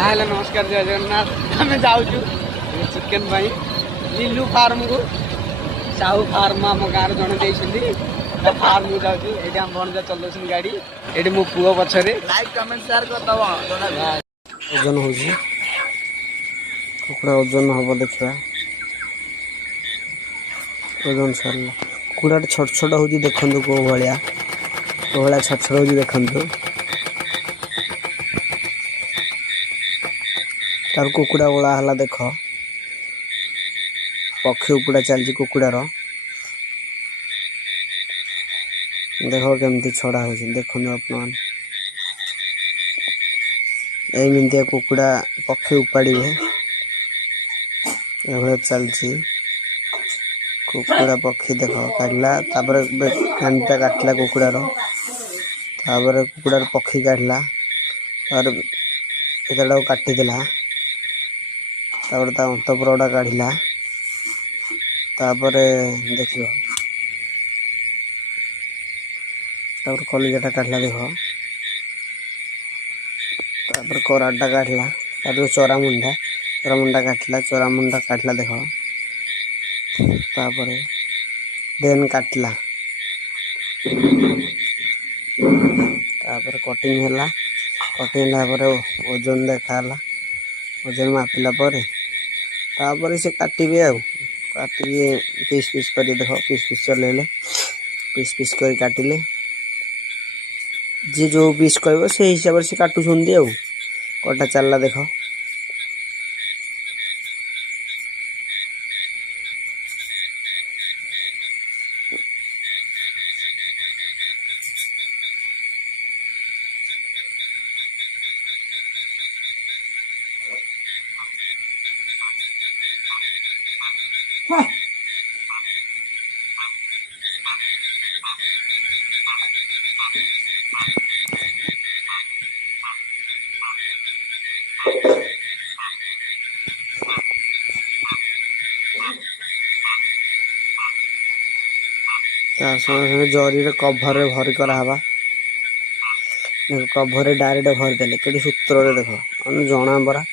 hello नमस्कार जय जगन्नाथ आम जाऊँ चिकेन लीलू फार्म को साहू फार्म आम गाँव जड़े देती फार्म को जाऊँ ये आम भणजा चलाऊँ गाड़ी ये मो पुओ पछरे लाइक कमेंट शेयर करदब ओजन हो कुकुड़ा ओजन हम देखा ओजन सरला कुकुड़ा छोट छोट हो देखु कौ भाया छोट छोट हो देखु तार कुकुड़ा ओला है देख पक्षी उपड़ा चलती कुकुड़ार देख केमती छड़ा हो देखु आपमतिया कुकुड़ा पक्षी उपाड़े ये चलती कुकुड़ा पक्षी देख काटला कांटा काटला कुकुड़ार कुकुड़ार पक्षी काटला तार इतना काटिदेला अंतपुरटा काढ़ला देख कलिजाटा काटला देख कराटा काटला चोरा मुंडा काटला देख देन काटला कटिंग है कटिंग ओजन देखा ओजन मापिला तापर से काटे काटिकी पीस पीस कर देख पीस पीस चलेले पीस पीस कर काटिले जी जो पीस कह से हिसाब से काटुंट कटा चलला देख जरी कभर भरी करावा कभर डायरेक्ट भरदे कि सूत्र देख जना परा